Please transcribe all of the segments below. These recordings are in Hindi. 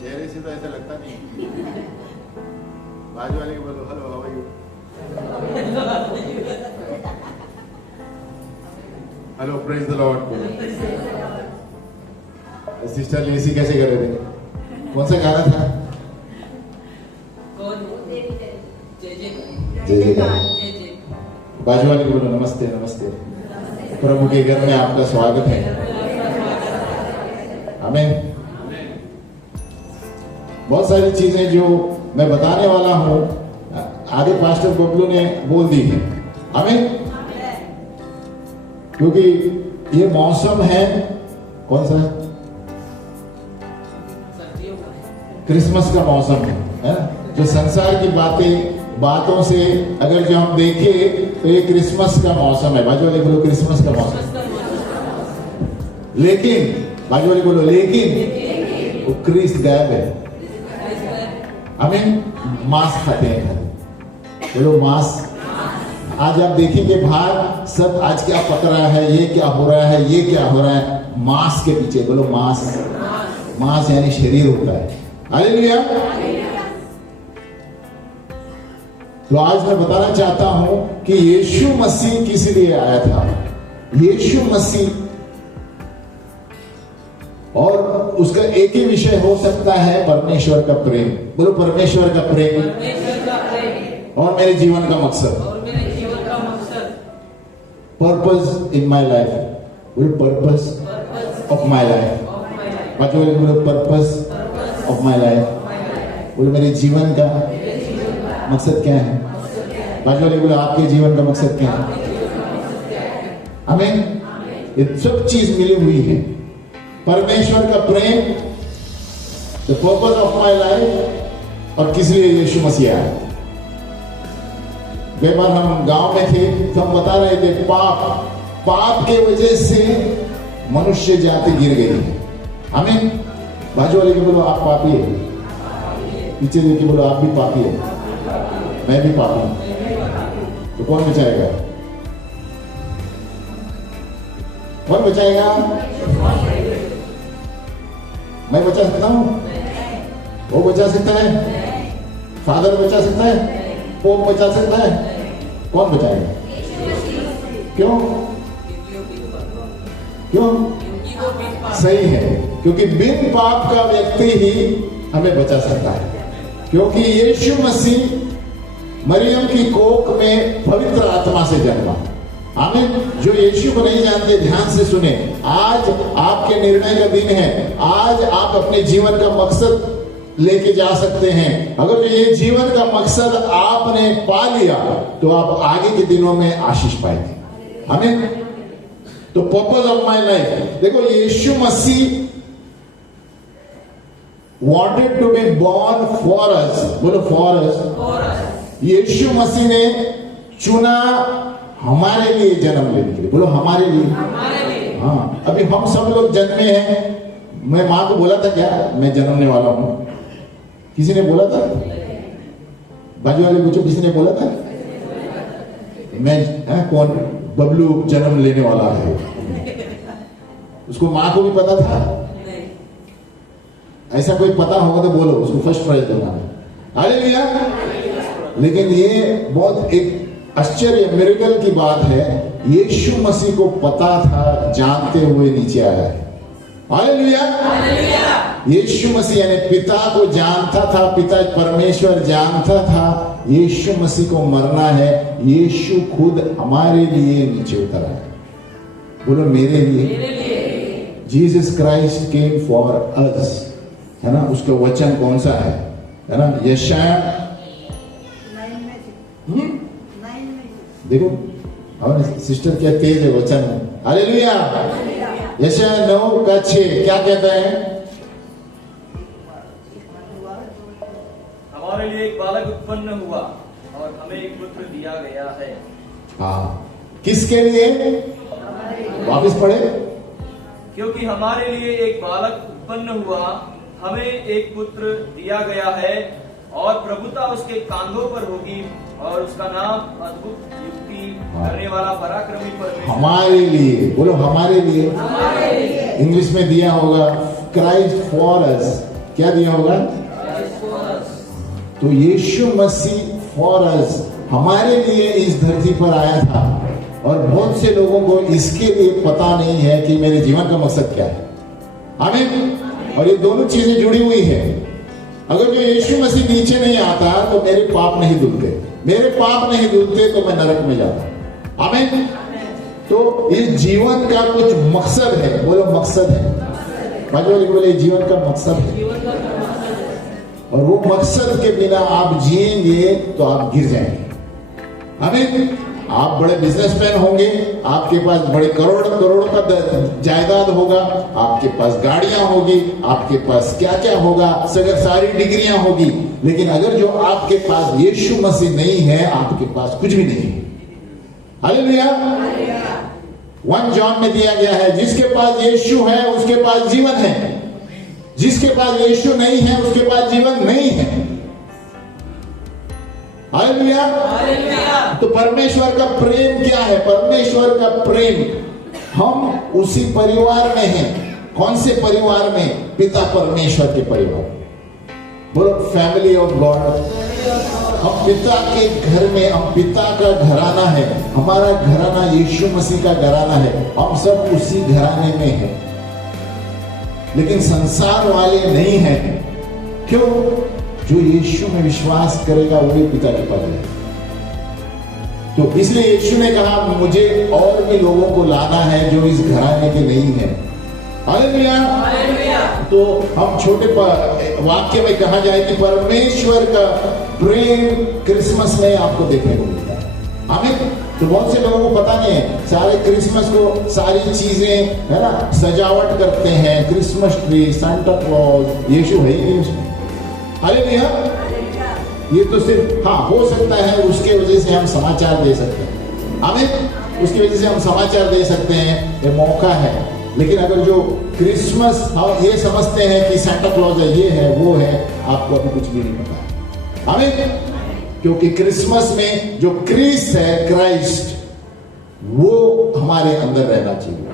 चेहरे से तो ऐसा लगता नहीं। बाजू वाले को बोलो hello how are you, hello praise the Lord. Sister Lacey कैसे कर रहे थे? कौन सा गाना था? जय जय। बाजू वाले को बोलो नमस्ते नमस्ते, प्रभु के घर में आपका स्वागत है। आमीन। बहुत सारी चीजें जो मैं बताने वाला हूं आगे पास्टर बबलू ने बोल दी है। आमीन। क्योंकि ये मौसम है कौन सा? क्रिसमस का मौसम है? जो संसार की बातों से अगर जो हम देखें तो ये क्रिसमस का मौसम है। बाजू वाले बोलो क्रिसमस का मौसम। लेकिन बाजू वाले बोलो लेकिन वो क्रिस्त गायब है। आमीन। मांस खाते हैं, बोलो मांस। आज आप देखेंगे बाहर सब आज क्या पक रहा है, ये क्या हो रहा है, ये क्या हो रहा है, मांस के पीछे। बोलो मांस। मांस यानी शरीर होता है। हालेलुया। तो आज मैं बताना चाहता हूं कि यीशु मसीह किस लिए आया था। यीशु मसीह, और उसका एक ही विषय हो सकता है परमेश्वर का प्रेम। बोलो परमेश्वर का प्रेम और मेरे जीवन का मकसद। Purpose in my life. बोलो पर्पस ऑफ माई लाइफ। बोलो पर्पस ऑफ माई लाइफ। बोलो मेरे जीवन का मकसद क्या है? बाजू वाले बोलो आपके जीवन का मकसद क्या है? आमीन। ये सब चीज मिली हुई है। परमेश्वर का प्रेम, the purpose of my life, और किस लिए यीशु मसीह आया। कई बार हम गांव में थे तो हम बता रहे थे पाप के वजह से मनुष्य जाति गिर गई है। आमीन। बाजू वाले के बोलो आप पापी है, पीछे देखिए बोलो आप भी पापी है, मैं भी पापी हूं। तो कौन बचाएगा? कौन बचाएगा? मैं बचा सकता हूं? वो बचा सकता है? फादर बचा सकता है? पोप बचा सकता है? कौन बचाएगा? क्यों? क्यों? सही है, क्योंकि बिन पाप का व्यक्ति ही हमें बचा सकता है। क्योंकि यीशु मसीह मरियम की कोख में पवित्र आत्मा से जन्मा। आमीन। जो यीशु को नहीं जानते ध्यान से सुने, आज आपके निर्णय का दिन है। आज आप अपने जीवन का मकसद लेके जा सकते हैं। अगर ये जीवन का मकसद आपने पा लिया तो आप आगे के दिनों में आशीष पाएंगे। आमीन। तो पर्पस ऑफ माय लाइफ, देखो यीशु मसीह wanted to be born for us। बोलो for us। यीशु मसीह ने चुना हमारे लिए जन्म लेने के लिए। बोलो हमारे लिए। हाँ, अभी हम सब लोग जन्मे हैं। मैं माँ को बोला था क्या मैं जन्मने वाला हूं? किसी ने बोला था? बाजू वाले पूछो किसी ने बोला था? मैं कौन? बबलू जन्म लेने वाला है। उसको माँ को भी पता था? ऐसा कोई पता होगा तो बोलो, उसको फर्स्ट प्राइज देना है। हालेलुया। लेकिन ये बहुत एक आश्चर्य मिरेकल की बात है। यीशु मसीह को पता था, जानते हुए नीचे आया है। हालेलुया। यीशु मसीह यानी पिता को जानता था, पिता परमेश्वर जानता था यीशु मसीह को मरना है। यीशु खुद हमारे लिए नीचे उतरा है। बोलो मेरे लिए। Jesus Christ came for us, है ना। उसका वचन कौन सा है ना? यशाया देखो और सिस्टर क्या तेज है वचन में। हालेलुया। यशाया 9:6 क्या कहता है? हमारे लिए एक बालक उत्पन्न हुआ और हमें एक पुत्र दिया गया है। हाँ, किसके लिए? वापस पढ़े। क्योंकि हमारे लिए एक बालक उत्पन्न हुआ, हमें एक पुत्र दिया गया है और प्रभुता उसके कांधों पर होगी और उसका नाम अद्भुत युक्ति करने वाला पराक्रमी परमेश्वर। हमारे लिए। बोलो हमारे लिए। इंग्लिश में दिया होगा क्राइस्ट फॉर अस। क्या दिया होगा? तो यीशु मसीह फॉर अस, हमारे लिए इस धरती पर आया था। और बहुत से लोगों को इसके लिए पता नहीं है कि मेरे जीवन का मकसद क्या है। आमीन। और ये दोनों चीजें जुड़ी हुई है। अगर जो यीशु मसीह नीचे नहीं आता तो मेरे पाप नहीं धुलते, मेरे पाप नहीं धुलते तो मैं नरक में जाता। आमीन। तो इस जीवन का कुछ मकसद है, बोलो मकसद है। बोले जीवन का मकसद है, और वो मकसद के बिना आप जिएंगे तो आप गिर जाएंगे। आमीन। आप बड़े बिजनेसमैन होंगे, आपके पास बड़े करोड़ करोड़ का जायदाद होगा, आपके पास गाड़ियां होगी, आपके पास क्या क्या होगा, सारी डिग्रियां होगी, लेकिन अगर जो आपके पास यीशु मसीह नहीं है, आपके पास कुछ भी नहीं है। हालेलुया। 1 जॉन में दिया गया है, जिसके पास यीशु है उसके पास जीवन है, जिसके पास यीशु नहीं है उसके पास जीवन नहीं है। हालेलुया। तो परमेश्वर का प्रेम क्या है? परमेश्वर का प्रेम, हम उसी परिवार में हैं। कौन से परिवार में? पिता परमेश्वर के परिवार। बोलो फैमिली ऑफ गॉड। हम पिता के घर में, हम पिता का घराना है, हमारा घराना यीशु मसीह का घराना है, हम सब उसी घराने में हैं। लेकिन संसार वाले नहीं हैं। क्यों? जो यीशु में विश्वास करेगा वही पिता के पास जाएगा। तो इसलिए यीशु ने कहा मुझे और भी लोगों को लाना है जो इस घराने के नहीं है। हालेलुया। तो हम छोटे वाक्य में कहा जाए कि परमेश्वर का प्रेम क्रिसमस में आपको देखने को मिलता है। आमीन। तो बहुत से लोगों को पता नहीं है, सारे क्रिसमस को सारी चीजें है ना सजावट करते हैं, क्रिसमस ट्री, सांता क्लॉज, यीशु है ही नहीं उसमें। हालेलुया। ये तो सिर्फ हो सकता है उसके वजह से हम समाचार दे सकते हैं। आमीन। उसकी वजह से हम समाचार दे सकते हैं, ये मौका है। लेकिन अगर जो क्रिसमस हम ये समझते हैं कि सांता क्लॉज है, ये है वो है, आपको अभी कुछ भी नहीं पता। आमीन। क्योंकि क्रिसमस में जो क्रिस्ट है, क्राइस्ट, वो हमारे अंदर रहना चाहिए।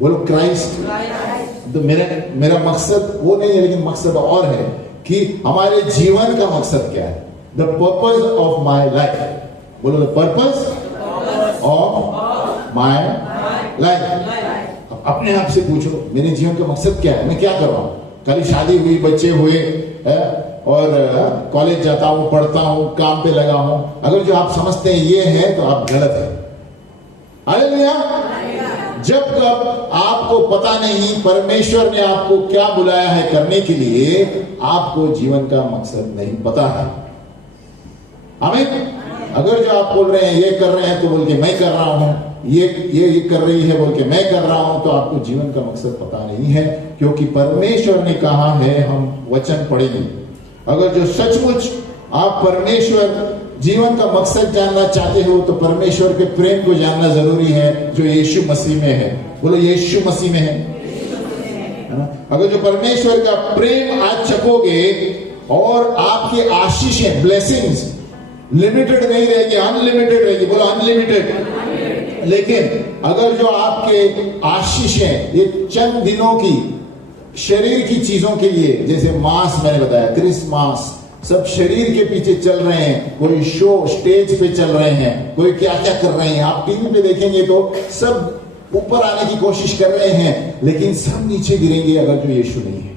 बोलो क्राइस्ट। तो मेरा मकसद वो नहीं है, लेकिन मकसद और है कि हमारे जीवन का मकसद क्या है। The purpose of my life. बोलो the purpose of my life. अपने आप से पूछो मेरे जीवन का मकसद क्या है, मैं क्या कर रहा हूं? कल शादी हुई, बच्चे हुए और कॉलेज जाता हूं, पढ़ता हूं, काम पे लगा हूं। अगर जो आप समझते हैं ये है तो आप गलत है। हालेलुया। जब तक आपको पता नहीं परमेश्वर ने आपको क्या बुलाया है करने के लिए, आपको जीवन का मकसद नहीं पता है। आमीन। अगर जो आप बोल रहे हैं ये कर रहे हैं तो बोल के मैं कर रहा हूं, ये कर रही है बोल के मैं कर रहा हूं, तो आपको जीवन का मकसद पता नहीं है। क्योंकि परमेश्वर ने कहा है, हम वचन पढ़ेंगे, अगर जो सचमुच आप परमेश्वर जीवन का मकसद जानना चाहते हो तो परमेश्वर के प्रेम को जानना जरूरी है जो यीशु मसीह में है। बोलो यीशु मसीह में है ना? अगर जो परमेश्वर का प्रेम आज चखोगे और आपके आशीषें, ब्लेसिंग्स लिमिटेड नहीं रहेगी, अनलिमिटेड रहेगी। बोलो अनलिमिटेड। लेकिन अगर जो आपके आशीषें ये चंद दिनों की शरीर की चीजों के लिए, जैसे मास मैंने बताया, क्रिसमस, सब शरीर के पीछे चल रहे हैं, कोई शो स्टेज पे चल रहे हैं, कोई क्या क्या कर रहे हैं, आप टीवी पे देखेंगे तो सब ऊपर आने की कोशिश कर रहे हैं, लेकिन सब नीचे गिरेंगे अगर जो यीशु नहीं है।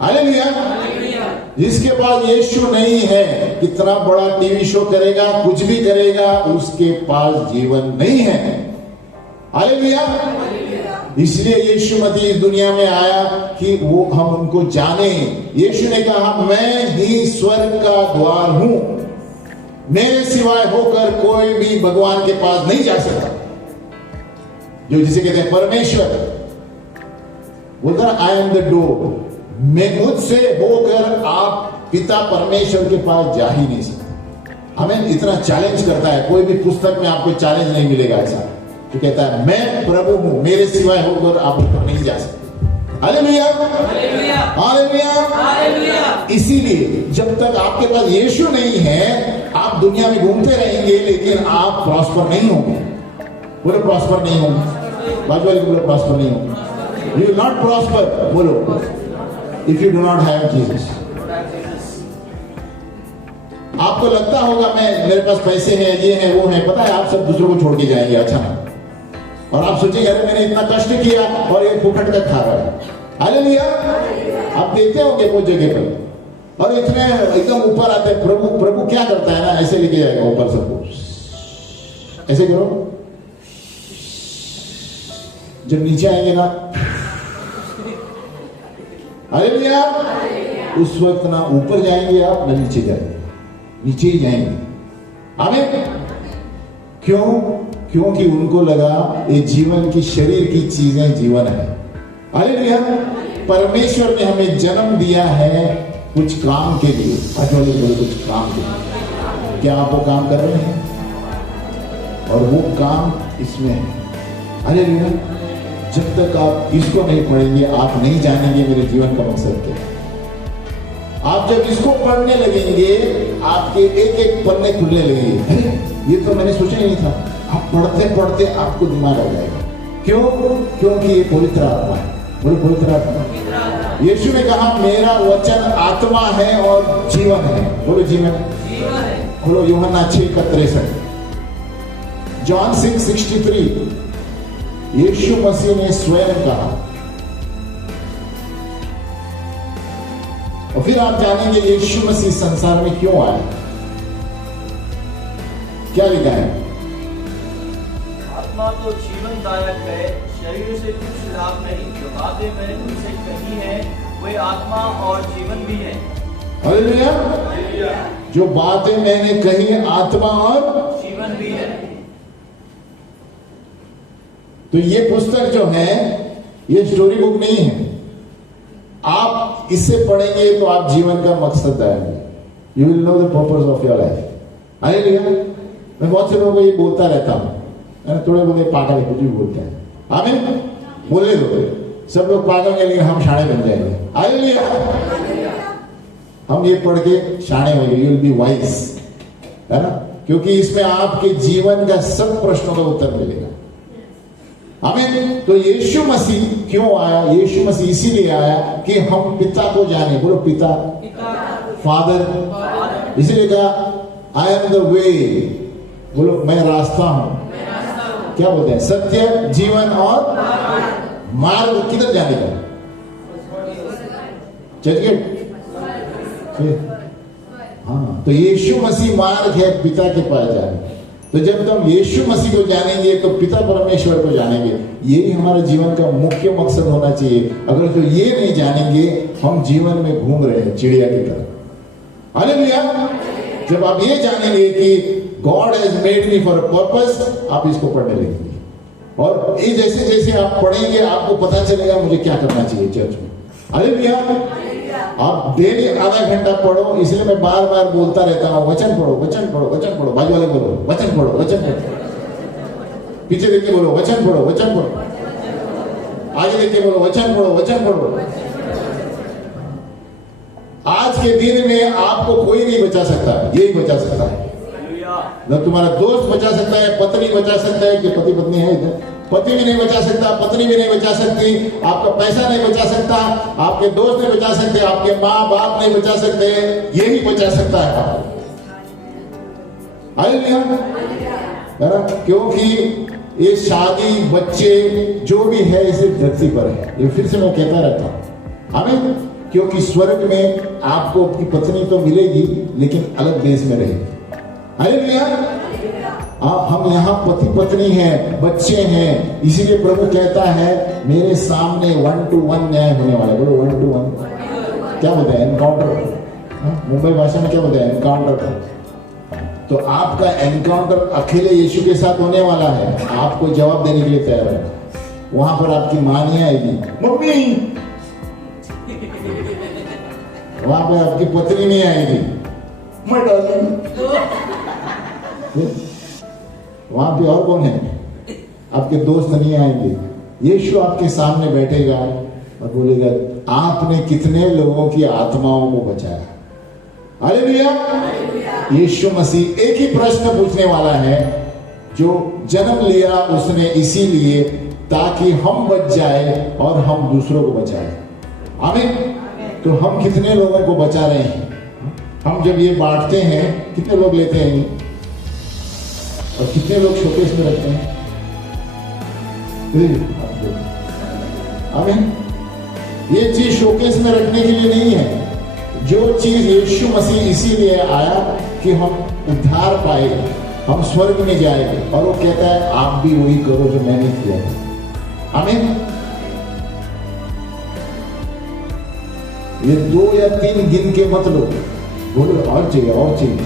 हालेलुया। जिसके पास यीशु नहीं है, कितना बड़ा टीवी शो करेगा, कुछ भी करेगा, उसके पास जीवन नहीं है। हालेलुया। इसलिए यीशु मसीह इस दुनिया में आया कि वो हम उनको जाने। यीशु ने कहा मैं ही स्वर्ग का द्वार हूं, मेरे सिवाय होकर कोई भी भगवान के पास नहीं जा सकता। जो जिसे कहते हैं परमेश्वर बोलता है आई एम द डोर, मैं मुझसे होकर आप पिता परमेश्वर के पास जा ही नहीं सकते। हमें इतना चैलेंज करता है, कोई भी पुस्तक में आपको चैलेंज नहीं मिलेगा ऐसा जो कहता है मैं प्रभु हूं, मेरे सिवाय होकर आप ऊपर नहीं जा सकते। हालेलुया। हालेलुया। इसीलिए जब तक आपके पास यीशु नहीं है, आप दुनिया में घूमते रहेंगे लेकिन आप प्रॉस्पर नहीं होंगे। बोलो प्रॉस्पर नहीं होंगे। बाजू वाले बोलो प्रॉस्पर नहीं होंगे। You will not prosper. बोलो if you do not have Jesus. आपको लगता होगा मेरे पास पैसे हैं, ये है वो है, पता है आप सब दूसरों को छोड़ के जाएंगे अचानक, और आप सोचेंगे अरे मैंने इतना कष्ट किया और ये फुकट का खा रहा है। हालेलुया। आप देखते होंगे वो जगह पर, और इतने एकदम ऊपर आते हैं, प्रभु क्या करता है ना, ऐसे लेके जाएगा ऊपर सबको, ऐसे करो, जब नीचे आएंगे ना, हालेलुया, उस वक्त ना ऊपर जाएंगे आप ना नीचे जाएंगे, नीचे ही जाएंगे। आमीन। क्यों? क्योंकि उनको लगा ये जीवन की, शरीर की चीजें जीवन है। हालेलुया। परमेश्वर ने हमें जन्म दिया है कुछ काम के लिए। आज वाले बोले कुछ काम के लिए। क्या आप वो काम कर रहे हैं? और वो काम इसमें है। हालेलुया। जब तक आप इसको नहीं पढ़ेंगे आप नहीं जानेंगे मेरे जीवन का मकसद क्या है। आप जब इसको पढ़ने लगेंगे आपके एक एक पन्ने खुलने लगेंगे, ये तो मैंने सोचा ही नहीं था। आप पढ़ते पढ़ते आपको दिमाग आ जाएगा। क्यों? क्योंकि ये पवित्र आत्मा है। बोलो पवित्र आत्मा। यीशु ने कहा मेरा वचन आत्मा है और जीवन है। बोलो जीवन है। बोलो यूहन्ना 6:63। जॉन 6:63 यीशु मसीह ने स्वयं कहा। और फिर आप जानेंगे यीशु मसीह संसार में क्यों आए। क्या लिखा है? आत्मा तो जीवनदायक है, शरीर से कुछ लाभ नहीं। जो बातें मैंने तुमसे कही है वे आत्मा और जीवन भी है। हालेलुया। जो बातें मैंने कही है आत्मा और जीवन भी है। तो ये पुस्तक जो है ये स्टोरी बुक नहीं है। आप इससे पढ़ेंगे तो आप जीवन का मकसद आएंगे। You will know the purpose of your life. Hallelujah. मैं बहुत से लोगों को ये बोलता रहता हूं, थोड़े बोले पागल कुछ भी बोलते हैं। आमीन। बोले दो, सब लोग पागल हैं लेकिन हम शाणे बन जाएंगे। हालेलुया। हम ये पढ़ के शाणे होंगे। यू विल बी वाइज, है ना, क्योंकि इसमें आपके जीवन का सब प्रश्नों का उत्तर मिलेगा। आमीन। तो यीशु मसीह क्यों आया? यीशु मसीह इसीलिए आया कि हम पिता को जाने। बोलो पिता, फादर। इसीलिए कहा आई एम द वे। बोलो मैं रास्ता हूं। क्या बोलते हैं? सत्य, जीवन और मार्ग। किधर जाने का? चर्चगेट। हाँ, तो यीशु मसीह मार्ग है पिता के पास जाने। तो जब तुम यीशु मसीह को जानेंगे तो पिता परमेश्वर को जानेंगे। यही हमारा जीवन का मुख्य मकसद होना चाहिए। अगर तो ये नहीं जानेंगे हम जीवन में घूम रहे हैं चिड़िया की तरह। हालेलुया। जब आप ये जानेंगे कि God has made me for a purpose, आप इसको पढ़ने लगेंगे। और ये जैसे जैसे आप पढ़ेंगे आपको पता चलेगा मुझे क्या करना चाहिए चर्च में। हालेलुया। आप डेली आधा घंटा पढ़ो। इसलिए मैं बार बार बोलता रहता हूँ वचन पढ़ो, वचन पढ़ो, वचन पढ़ो। बाजू वाले बोलो वचन पढ़ो, वचन पढ़ो। पीछे देख के बोलो वचन पढ़ो, वचन पढ़ो। आगे देख के बोलो वचन पढ़ो, वचन पढ़ो। आज के दिन में आपको कोई नहीं बचा सकता, यही बचा सकता है। न तुम्हारा दोस्त बचा सकता है, पत्नी बचा सकता है, कि पति पत्नी है इधर, पति भी नहीं बचा सकता, पत्नी भी नहीं बचा सकती, आपका पैसा नहीं बचा सकता, आपके दोस्त नहीं बचा सकते, आपके माँ बाप नहीं बचा सकते, यही बचा सकता है। हालेलुया। क्योंकि ये शादी, बच्चे जो भी है इसे धरती पर है। ये फिर से मैं कहता रहता हूं। आमीन। क्योंकि स्वर्ग में आपको अपनी पत्नी तो मिलेगी लेकिन अलग देश में रहेगी। हालेलुया। हम यहाँ पति पत्नी हैं, बच्चे हैं। इसीलिए प्रभु कहता है मेरे सामने 1-to-1 न्याय होने वाला है। बोलो 1-to-1 क्या बोलते हैं? एनकाउंटर। मुंबई भाषा में क्या बोलते हैं? एनकाउंटर। तो आपका एनकाउंटर अकेले यीशु के साथ होने वाला है। आपको जवाब देने के लिए तैयार है। वहां पर आपकी मां नहीं आएगी, मम्मी। वहां पर आपकी पत्नी नहीं आएगी, मैं डार्लिंग। वहां पे और कौन है? आपके दोस्त नहीं आएंगे। यीशु आपके सामने बैठेगा और बोलेगा आपने कितने लोगों की आत्माओं को बचाया। हालेलुया। यीशु मसीह एक ही प्रश्न पूछने वाला है। जो जन्म लिया उसने इसीलिए ताकि हम बच जाए और हम दूसरों को बचाए। आमीन। तो हम कितने लोगों को बचा रहे हैं? हम जब ये बांटते हैं कितने लोग लेते हैं ये? और कितने लोग शोकेस में रखते हैं? आमीन। ये चीज शोकेस में रखने के लिए नहीं है। जो चीज यीशु मसीह इसीलिए आया कि हम उद्धार पाए, हम स्वर्ग में जाए, और वो कहता है आप भी वही करो जो मैंने किया था। आमीन। ये 2 या 3 गिन के मत लो, बोलो और चाहिए और चाहिए।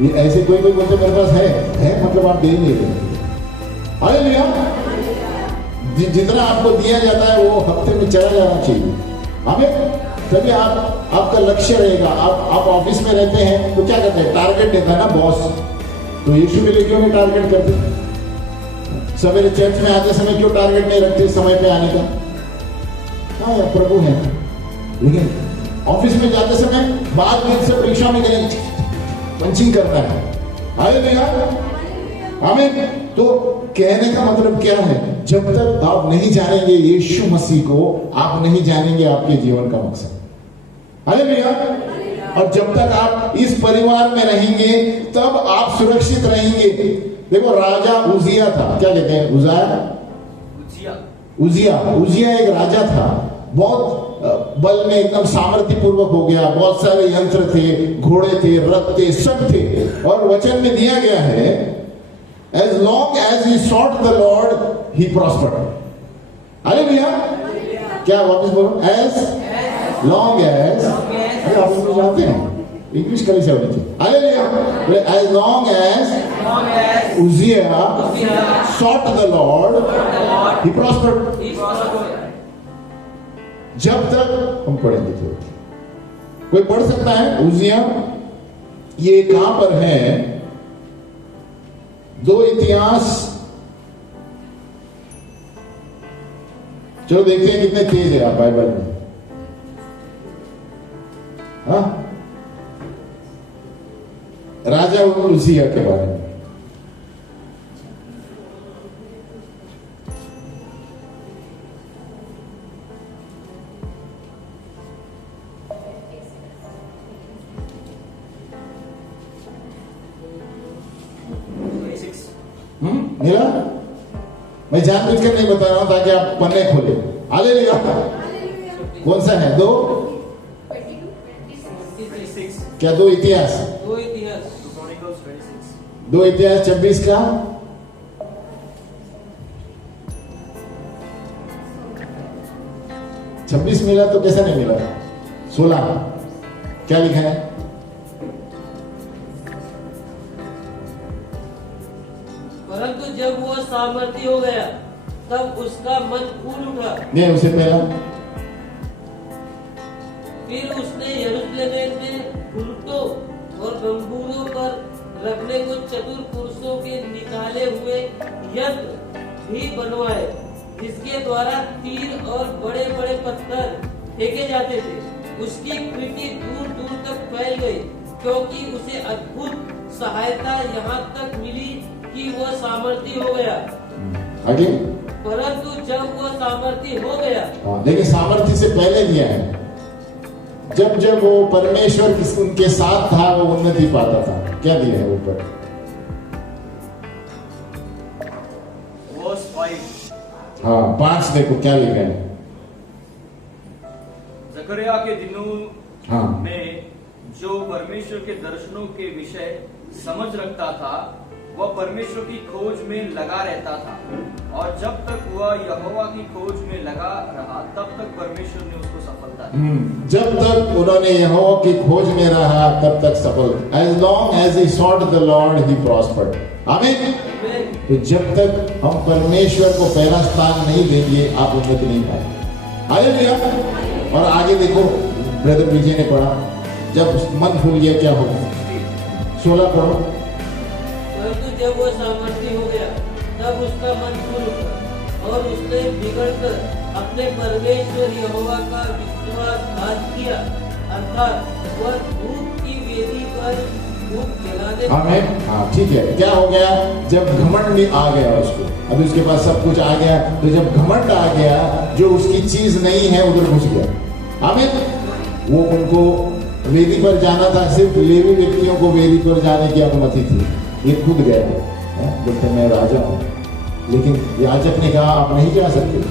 ये ऐसे कोई बोलते मेरे पास है मतलब आप दे नहीं रहे। हालेलुया। जितना आपको दिया जाता है वो हफ्ते में चला जाना चाहिए। हमें तभी आपका लक्ष्य रहेगा। आप ऑफिस में रहते हैं तो क्या करते हैं? टारगेट देता है ना बॉस। तो यीशु के लिए क्यों नहीं टारगेट करते? सवेरे चर्च में आते समय क्यों टारगेट नहीं रखते समय पे आने का? हाँ यार प्रभु है, लेकिन ऑफिस में जाते समय बाद में से परीक्षा में करेंगे पंचिंग करना है। हालेलुया। आमीन। तो कहने का मतलब क्या है? जब तक आप नहीं जानेंगे यीशु मसीह को, आप नहीं जानेंगे आपके जीवन का मकसद। हालेलुया। और जब तक आप इस परिवार में रहेंगे तब आप सुरक्षित रहेंगे। देखो राजा उजिया था, क्या कहते हैं? उजिया एक राजा था, बहुत बल में एकदम सामर्थ्य पूर्वक हो गया, बहुत सारे यंत्र थे, घोड़े थे, रथ थे, सब थे। और वचन में दिया गया है as long as he sought the Lord he prospered। Hallelujah. क्या वापस बोलो? as long as, अरे आप लोग जानते हैं इंग्लिश कभी से होनी चाहिए। Hallelujah. as long as Uzziah sought the Lord he prospered। जब तक हम पढ़ेंगे तो कोई पढ़ सकता है उजिया? ये कहां पर है? 2 इतिहास, चलो देखते हैं कितने तेज है आप बाइबल में। हाँ, राजा उजिया के बारे में। मिला? मैं जानबूझकर नहीं बता रहा हूं ताकि आप पन्ने खोले। हालेलुया। कौन सा है? 2 क्या? 2 इतिहास 2 इतिहास 26 का 26 मिला तो कैसा नहीं मिला? 16 क्या लिखा है? परंतु जब वो सामर्थी हो गया तब उसका मन फूल उठा। नहीं, उससे पहला फिर उसने यरूशलेम में उल्टों और गंभीरों पर रखने को चतुर पुरुषों के निकाले हुए यंत्र भी बनवाए, जिसके द्वारा तीर और बड़े बड़े पत्थर फेंके जाते थे। उसकी कीर्ति दूर दूर तक फैल गई, क्योंकि उसे अद्भुत सहायता यहाँ तक मिली कि वह सामर्थी हो गया। आगे? परंतु जब वह सामर्थी हो गया, लेकिन सामर्थ्य से पहले दिया है, जब वो परमेश्वर उनके साथ था वो उन्नति पाता था। क्या दिया है ऊपर? हाँ 5 देखो क्या लिखा है। जकरिया के दिनों हाँ में जो परमेश्वर के दर्शनों के विषय समझ रखता था वह परमेश्वर की खोज में लगा रहता था, और जब तक वह यहोवा की खोज में लगा रहा तब तक परमेश्वर ने उसको सफलता दी। जब तक उन्होंने यहोवा की खोज में रहा तब तक सफल। As long as he sought the Lord, he prospered। आमीन। तो जब तक हम परमेश्वर को पहला स्थान नहीं देंगे आप उन्नति नहीं पाएंगे। हालेलुया। और आगे देखो, ब्रदर विजय ने पढ़ा, जब मन भूल गया क्या होगा? 16 पढ़ो। परंतु जब वह सामर्थी हो गया तब उसका मन फूल उठा और उसने बिगड़कर अपने परमेश्वर यहोवा का विश्वासघात किया, अर्थात वह धूप की वेदी पर धूप जलाने। आमीन। हाँ ठीक है। क्या हो गया? जब घमंड आ गया उसको, अभी उसके पास सब कुछ आ गया, तो जब घमंड आ गया जो उसकी चीज नहीं है उधर घुस गया। आमीन। वो उनको वेदी पर जाना था, सिर्फ लेवी व्यक्तियों को वेदी पर जाने की अनुमति थी। ये खुद गए थे, बोलते मैं राजा हूं, लेकिन याजक ने कहा आप नहीं जा सकते,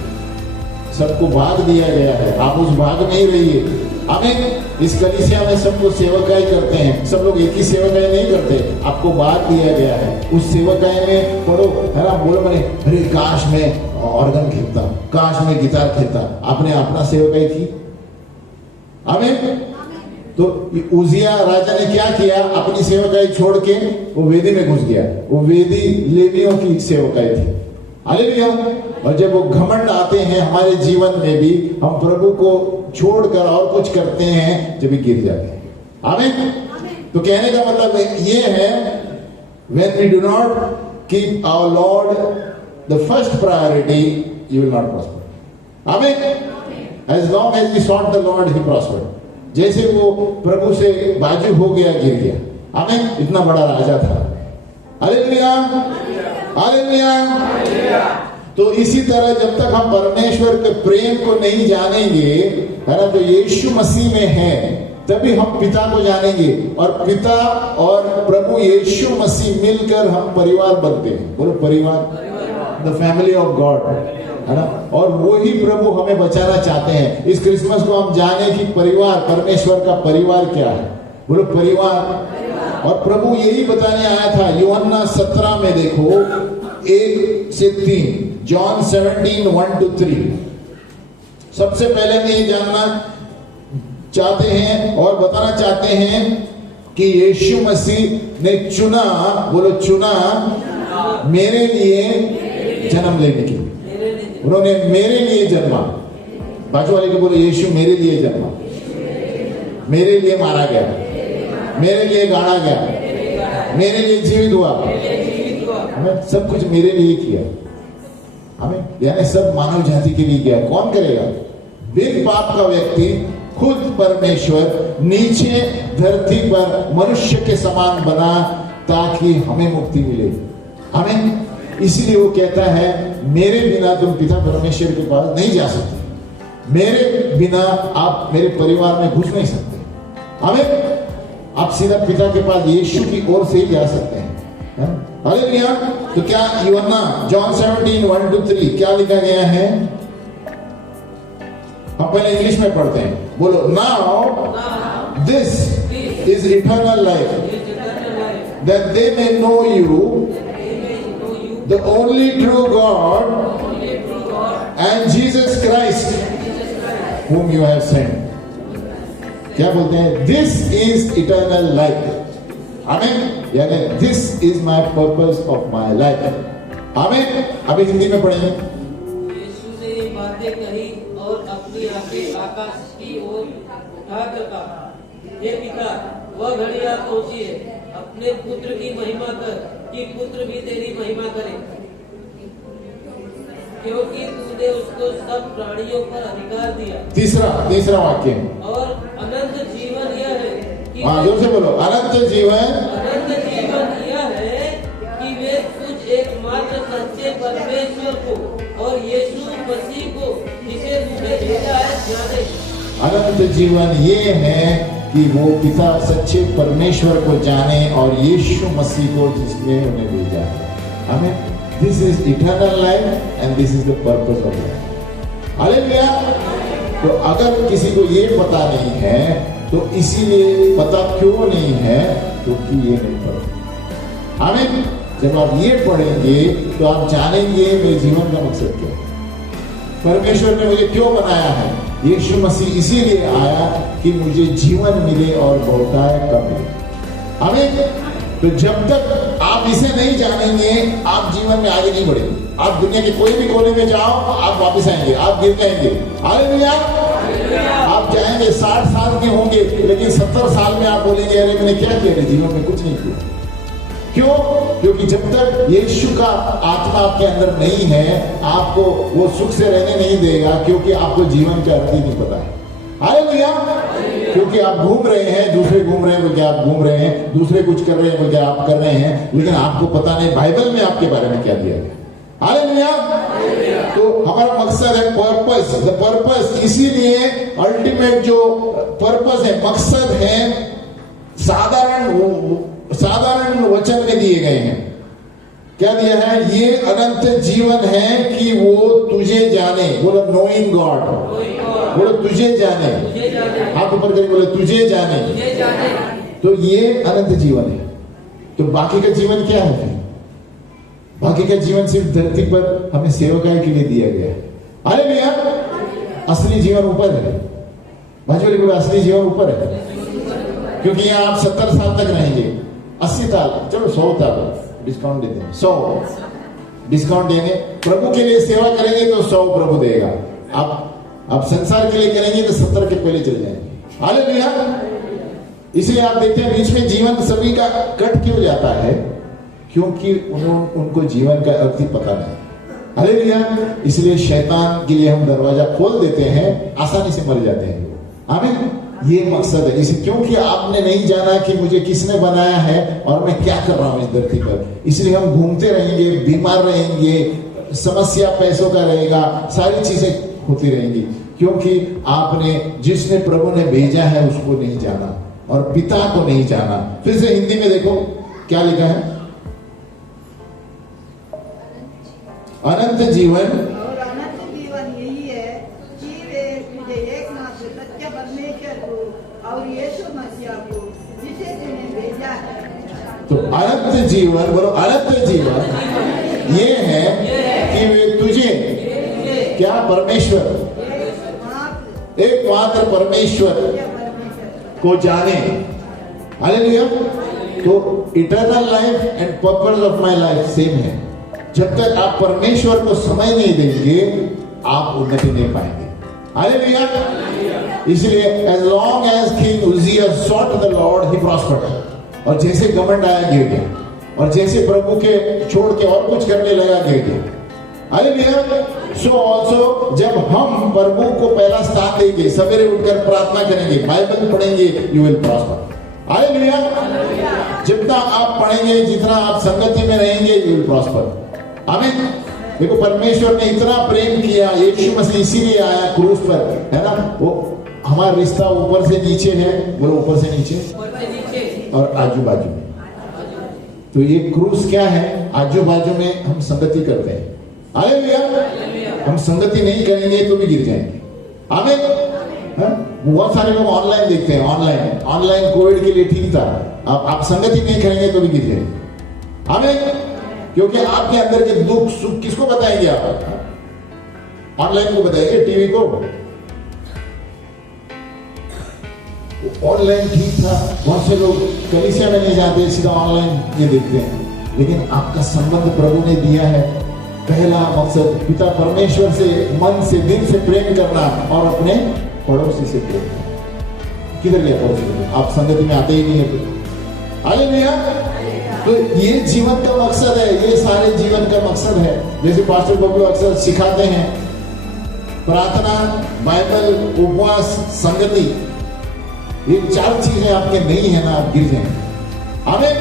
सबको भाग दिया गया है, आप उस भाग में ही रहिए। हमें इस कलीसिया में सबको सेवकाई करते हैं, सब लोग एक ही सेवकाई नहीं करते, आपको भाग दिया गया है। उस सेवकाई में पढ़ो, है ना, बोलो मैंने अरे काश में ऑर्गन खेलता, काश में गिटार खेलता, आपने अपना सेवकाई की। हमें तो उजिया राजा ने क्या किया, अपनी सेवकाई छोड़ के वो वेदी में घुस गया। वो वेदी लेवियों की सेवकाई थी। हालेलुया। और जब वो घमंड आते हैं हमारे जीवन में भी, हम प्रभु को छोड़कर और कुछ करते हैं, जब भी गिर जाते हैं। आमीन। तो कहने का मतलब ये है, when we do not keep our Lord the first priority, you will not prosper. आमीन। As long as we sought the Lord, he prospered. जैसे वो प्रभु से बाजू हो गया, गिर गया। आमीन। इतना बड़ा राजा था। Hallelujah, hallelujah. तो इसी तरह जब तक हम परमेश्वर के प्रेम को नहीं जानेंगे, है ना, तो यीशु मसीह में है, तभी हम पिता को जानेंगे। और पिता और प्रभु यीशु मसीह मिलकर हम परिवार बनते हैं। बोलो परिवार, द फैमिली ऑफ गॉड, है ना। और वही प्रभु हमें बचाना चाहते हैं। इस क्रिसमस को हम जाने कि परिवार, परमेश्वर का परिवार क्या है। बोलो परिवार। और प्रभु यही बताने आया था। यूहन्ना 17 में देखो 1 से 3, जॉन 17, 1-3। सबसे पहले हम ये जानना चाहते हैं और बताना चाहते हैं कि यीशु मसीह ने चुना, बोलो चुना, मेरे लिए जन्म लेने की। उन्होंने मेरे लिए जन्मा। बाजू वाले को बोलो यीशु मेरे लिए जन्मा, मेरे लिए मारा गया, मेरे लिए गाड़ा गया, मेरे लिए जीवित हुआ। हमें सब कुछ मेरे लिए किया। हमें यानी सब मानव जाति के लिए किया। कौन करेगा? बिन पाप का व्यक्ति, खुद परमेश्वर नीचे धरती पर मनुष्य के समान बना ताकि हमें मुक्ति मिले। हमें इसीलिए वो कहता है मेरे बिना तुम पिता परमेश्वर के पास नहीं जा सकते, मेरे बिना आप मेरे परिवार में घुस नहीं सकते। हमें आप सीधा पिता के पास यीशु की ओर से ही जा सकते हैं। हालेलुया। तो क्या यूहन्ना जॉन 17, 1-3 क्या लिखा गया है? हम पहले इंग्लिश में पढ़ते हैं। बोलो now this is eternal life, that they may know you the only true God and Jesus Christ whom you have sent। क्या बोलते हैं? This is eternal life. Amen. यानी this is my purpose of my life. Amen. अभी हिंदी में पढ़ेंगे। यीशु ने ये बातें कही और अपनी आंखें आकाश की ओर उठाकर कहा, हे पिता, वह घड़ी आ पहुंची है, अपने पुत्र की महिमा कर कि पुत्र भी तेरी महिमा करे, क्योंकि तूने उसको सब प्राणियों पर अधिकार दिया। तीसरा वाक्य, और अनंत जीवन यह है कि जोर से बोलो, अनंत जीवन यह है कि वे तुझ एकमात्र सच्चे परमेश्वर को और यीशु मसीह को जिसे तूने भेजा है जाने। अनंत जीवन ये है कि वो पिता सच्चे परमेश्वर को जाने और यीशु मसीह को जिसने उन्हें भेजा है। हमें this is eternal life and this is the purpose of life. Hallelujah. तो अगर किसी को ये पता नहीं है तो इसीलिए पता क्यों नहीं है? क्योंकि ये नहीं पढ़ा। हमें जब आप ये पढ़ेंगे तो आप जानेंगे मेरे जीवन का मकसद क्या है, परमेश्वर ने मुझे क्यों बनाया है। यीशु मसीह इसीलिए आया कि मुझे जीवन मिले और बहुतायत का मिले। हमें तो जब तक आप इसे नहीं जानेंगे आप जीवन में आगे नहीं बढ़ेंगे। आप दुनिया के कोई भी कोने में जाओ, आप वापस आएंगे, आप गिर जाएंगे। हालेलुया। आप चाहेंगे 60 साल के होंगे, लेकिन 70 साल में आप बोलेंगे अरे मैंने क्या किया जीवन में? कुछ नहीं किया। क्यों? क्योंकि जब तक यीशु का आत्मा आपके अंदर नहीं है, आपको वो सुख से रहने नहीं देगा, क्योंकि आपको जीवन का अर्थ ही नहीं पता है। हालेलुया। क्योंकि आप घूम रहे हैं, दूसरे घूम रहे हैं बोल के आप घूम रहे हैं, दूसरे कुछ कर रहे हैं बोल के आप कर रहे हैं, लेकिन आपको पता नहीं बाइबल में आपके बारे में क्या दिया गया। हालेलुया। तो हमारा मकसद है पर्पस, द पर्पस, इसीलिए अल्टीमेट जो पर्पस है, मकसद है, साधारण वचन में दिए गए हैं। क्या दिया है? ये अनंत जीवन है कि वो तुझे जाने। बोलो नोइंग गॉड, बोलो तुझे जाने। हाथ ऊपर करके बोले तुझे जाने। तो ये अनंत जीवन है। तो बाकी का जीवन क्या है? बाकी का जीवन सिर्फ धरती पर हमें सेवकाई के लिए दिया गया है। अरे भैया, असली जीवन ऊपर है। भाजपा बोले असली जीवन ऊपर है, क्योंकि यहाँ आप 70 साल तक रहेंगे, 80 साल, चलो 100 साल डिस्काउंट देते हैं, 100 डिस्काउंट देंगे। प्रभु के लिए सेवा करेंगे तो 100 प्रभु देगा। आप संसार के लिए करेंगे तो 70 के पहले चले जाएंगे। हालेलुया। इसलिए आप देखते हैं बीच में जीवन सभी का कट क्यों जाता है? क्योंकि उनको जीवन का अर्थ ही पता नहीं। हालेलुया। इसलिए शैतान के लिए हम दरवाजा खोल देते हैं, आसानी से मर जाते हैं लोग। आमीन। ये मकसद है। इसे क्योंकि आपने नहीं जाना कि मुझे किसने बनाया है और मैं क्या कर रहा हूं इस धरती पर, इसलिए हम घूमते रहेंगे, बीमार रहेंगे, समस्या पैसों का रहेगा, सारी चीजें होती रहेंगी, क्योंकि आपने जिसने प्रभु ने भेजा है उसको नहीं जाना और पिता को नहीं जाना। फिर से हिंदी में देखो क्या लिखा है? अनंत जीवन, और अनंत जीवन यही है कि वे मुझे एकमात्र सत्य परमेश्वर को और यीशु मसीह को जिसे तूने भेजा है। तो अनंत जीवन, बोलो अनंत जीवन ये है कि वे तुझे क्या? परमेश्वर, एकमात्र परमेश्वर को जाने। हालेलुया। तो eternal life and purpose of my life same है। जब तक आप परमेश्वर को समय नहीं देंगे आप उन्नति नहीं पाएंगे। हालेलुया। इसलिए as long as King Uzziah sought the Lord, he prospered। और जैसे घमंड आया गिर गया, और जैसे प्रभु के छोड़ के और कुछ करने लगा गिर गया। हालेलुया। सो ऑल्सो जब हम प्रभु को पहला स्थान देंगे, सवेरे उठकर प्रार्थना करेंगे, बाइबल पढ़ेंगे, यू विल प्रॉस्पर। हालेलुया। जितना आप पढ़ेंगे, जितना आप संगति में रहेंगे, यू विल प्रॉस्पर। आमीन। देखो परमेश्वर ने इतना प्रेम किया, यीशु मसीह इसीलिए आया क्रूस पर, है ना? वो हमारा रिश्ता ऊपर से नीचे है, बोलो ऊपर से नीचे और आजू बाजू में। तो ये क्रूस क्या है? आजू बाजू में हम संगति करते हैं। हालेलुया। हम संगति नहीं करेंगे तो भी गिर जाएंगे। आमीन। बहुत सारे लोग ऑनलाइन देखते हैं, ऑनलाइन कोविड के लिए ठीक था, आप संगति नहीं करेंगे तो भी गिर जाएंगे। आमीन। क्योंकि आपके अंदर के दुख सुख किसको बताएंगे? आप ऑनलाइन को बताएंगे, टीवी को? ऑनलाइन ठीक था, बहुत से लोग कलीसिया में नहीं जाते, सीधा ऑनलाइन ये देखते हैं। लेकिन आपका संबंध प्रभु ने दिया है। पहला मकसद पिता परमेश्वर से मन से दिल से प्रेम करना और अपने पड़ोसी से प्रेम करना। किधर गया पड़ोसी? आप संगति में आते ही नहीं है। हालेलुया। तो ये जीवन का मकसद है, ये सारे जीवन का मकसद है। जैसे पास्टर बब्लू अक्सर सिखाते हैं, प्रार्थना, बाइबल, उपवास, संगति, ये 4 चीजें आपके नहीं है ना, आप गिर जाएंगे। आमीन।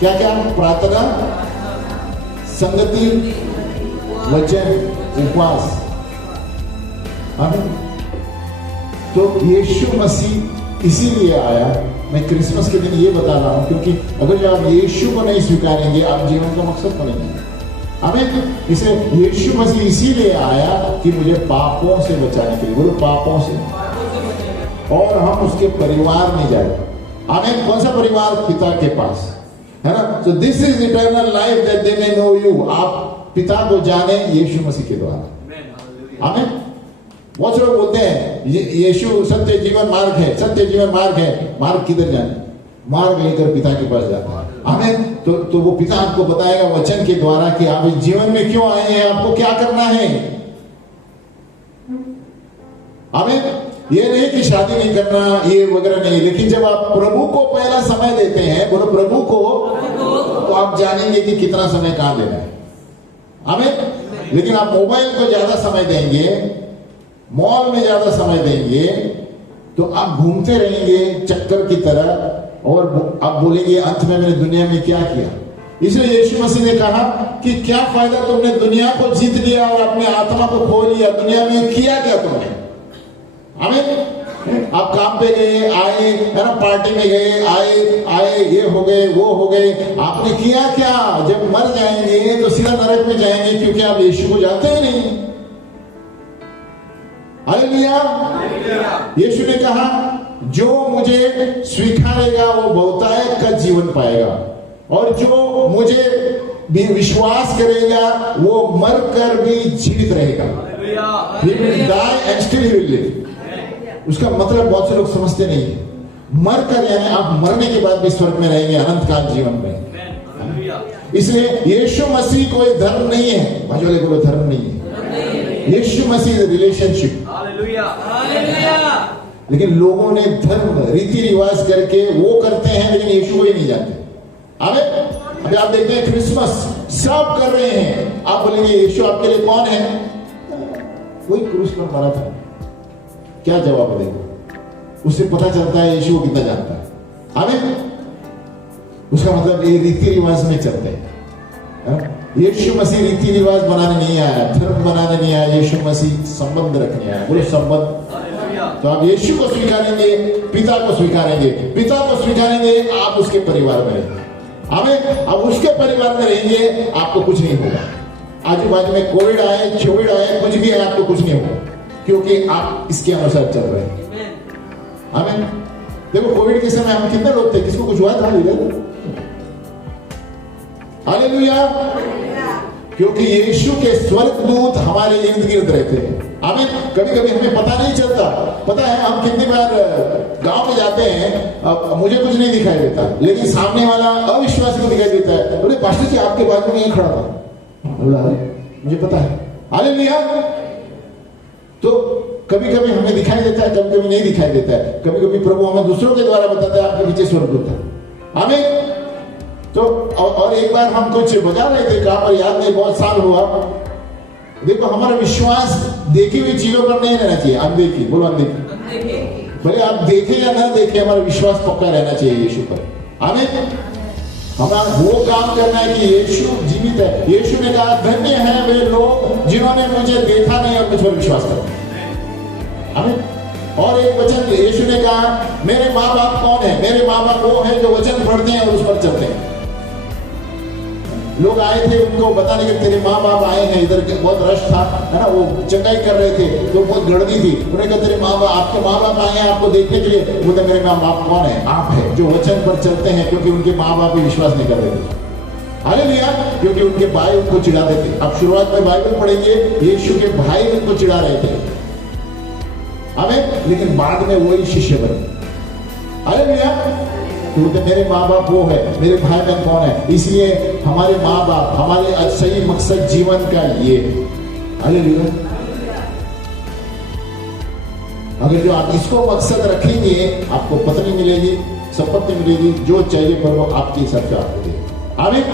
क्या क्या? प्रार्थना, संगति, वचन, उपवास। आमीन। तो यीशु मसीह इसीलिए आया। मैं क्रिसमस के दिन ये बता रहा हूं क्योंकि अगर जब आप यीशु को नहीं स्वीकारेंगे, आप जीवन का मकसद बनेंगे। आमीन। इसे यीशु मसीह इसीलिए आया कि मुझे पापों से बचाने के लिए, बोलो पापों से, और हम उसके परिवार में जाए। आमीन। कौन सा परिवार? पिता के पास, है ना? तो this is eternal life that they may know you. आप पिता को जाने यीशु मसीह के द्वारा। आमीन। बहुत से लोग बोलते हैं यीशु सत्य जीवन मार्ग है, सत्य जीवन मार्ग है। मार्ग किधर जाने? मार्ग लेकर पिता के पास जाता है। आमीन। तो वो पिता आपको बताएगा वचन के द्वारा कि आप इस जीवन में क्यों आए हैं, आपको क्या करना है। आमीन। ये नहीं कि शादी नहीं करना, ये वगैरह नहीं, लेकिन जब आप प्रभु को पहला समय देते हैं, बोलो प्रभु को, तो आप जानेंगे कि कितना समय कहां देना है। आमीन। लेकिन आप मोबाइल को ज्यादा समय देंगे, मॉल में ज्यादा समय देंगे, तो आप घूमते रहेंगे चक्कर की तरह, और आप बोलेंगे अंत में मैंने दुनिया में क्या किया। इसलिए यीशु मसीह ने कहा कि क्या फायदा तुमने दुनिया को जीत लिया और अपने आत्मा को खो लिया, दुनिया में किया क्या तुमने? हमें आप काम पे गए आए, है ना, पार्टी में गए आए, ये हो गए वो हो गए, आपने किया क्या? जब मर जाएंगे तो सीधा नरक में जाएंगे, क्योंकि आप यीशु को जानते ही नहीं। हालेलुया। यीशु ने कहा जो मुझे स्वीकारेगा वो बहुतायत का जीवन पाएगा, और जो मुझे भी विश्वास करेगा वो मरकर भी जीवित रहेगा। He will die and still he will live। उसका मतलब बहुत से लोग समझते नहीं है, मरकर यानी आप मरने के बाद भी स्वर्ग में रहेंगे अनंत काल जीवन में। इसलिए यीशु मसीह कोई धर्म नहीं है, भाइयों को धर्म नहीं है, यीशु मसीह रिलेशनशिप। लेकिन लोगों ने धर्म रीति रिवाज करके वो करते हैं, लेकिन यीशु को ही नहीं जानते। अभी आप देखते हैं क्रिसमस सब कर रहे हैं, आप बोलेंगे यीशु आपके लिए कौन है? कोई क्रूस पर मरा था। क्या जवाब देगा? उससे पता चलता है यीशु को कितना जानता है। आमीन। उसका मतलब ये रीति रिवाज में चलते हैं। यीशु मसीह रीति रिवाज बनाने नहीं आया, धर्म बनाने नहीं आया, यीशु मसीह संबंध रखने आया। बोलो संबंध। तो आप यीशु को स्वीकारेंगे, पिता को स्वीकारेंगे, पिता को स्वीकारेंगे, आप उसके परिवार में रहेंगे। हमें अब उसके परिवार में रहेंगे, आपको कुछ नहीं होगा। आजू बाजू में कोविड आए, कोविड आए, कुछ भी है, आपको कुछ नहीं होगा, क्योंकि आप इसके अनुसार चल रहे हैं। हमें देखो कोविड के समय हम कितने लोग थे, किसको कुछ हुआ था? हालेलुया। क्योंकि यीशु के स्वर्गदूत हमारे इर्द गिर्द रहते हैं। हमें कभी कभी हमें पता नहीं चलता। पता है हम कितनी बार गांव में जाते हैं, मुझे कुछ नहीं दिखाई देता, लेकिन सामने वाला अविश्वासी को दिखाई देता है। बोले पास्टर जी आपके बाजू में ये खड़ा था, बोला मुझे पता है। हालेलुया। तो कभी कभी हमें दिखाई देता है, कभी कभी नहीं दिखाई देता है। कभी कभी प्रभु हमें दूसरों के द्वारा बताता है आपके पीछे स्वर्गदूत है। हमें तो और एक बार हम कुछ बजा रहे थे, कहां पर याद नहीं, बहुत साल हुआ। देखो हमारा विश्वास देखी हुई चीजों पर नहीं रहना चाहिए, अनदेखी। बोलो अनदेखी। भले आप देखें या ना देखें, हमारा विश्वास पक्का रहना चाहिए यीशु पर। हमें हमारा वो काम करना है कि यीशु जीवित है। यीशु ने कहा धन्य है वे लोग जिन्होंने मुझे देखा नहीं और मुझ पर विश्वास करते। हमें और एक वचन यीशु ने कहा मेरे माँ बाप कौन है? मेरे माँ बाप वो है जो वचन पढ़ते हैं और उस पर चलते हैं। लोग आए थे उनको बताने के तेरे माँ बाप आए हैं, इधर के बहुत रश था, है ना, वो चंगाई कर रहे थे, तो बहुत गड़बड़ी थी। उन्होंने कहा तेरे माँ बाप, आपके माँ बाप आए हैं आपको देखने के लिए। बोले मेरे माँ बाप कौन है? आप है जो वचन पर चलते हैं, क्योंकि उनके माँ बाप भी विश्वास नहीं कर रहे थे। हालेलुया। क्योंकि उनके भाई उनको चिढ़ा देते। अब शुरुआत में बाइबल पढ़ेंगे, यीशु के भाई उनको चिढ़ा रहे थे, हमें, लेकिन बाद में वही शिष्य बने। हालेलुया। क्योंकि मेरे माँ बाप वो है, मेरे भाई बहन कौन है? इसलिए हमारे माँ बाप, हमारे सही मकसद जीवन का ये। हालेलुया। अगर जो आप इसको मकसद रखेंगे, आपको पत्नी मिलेगी, संपत्ति मिलेगी, जो चाहिए पर वो आपके हिसाब से आपको देगा। आमीन।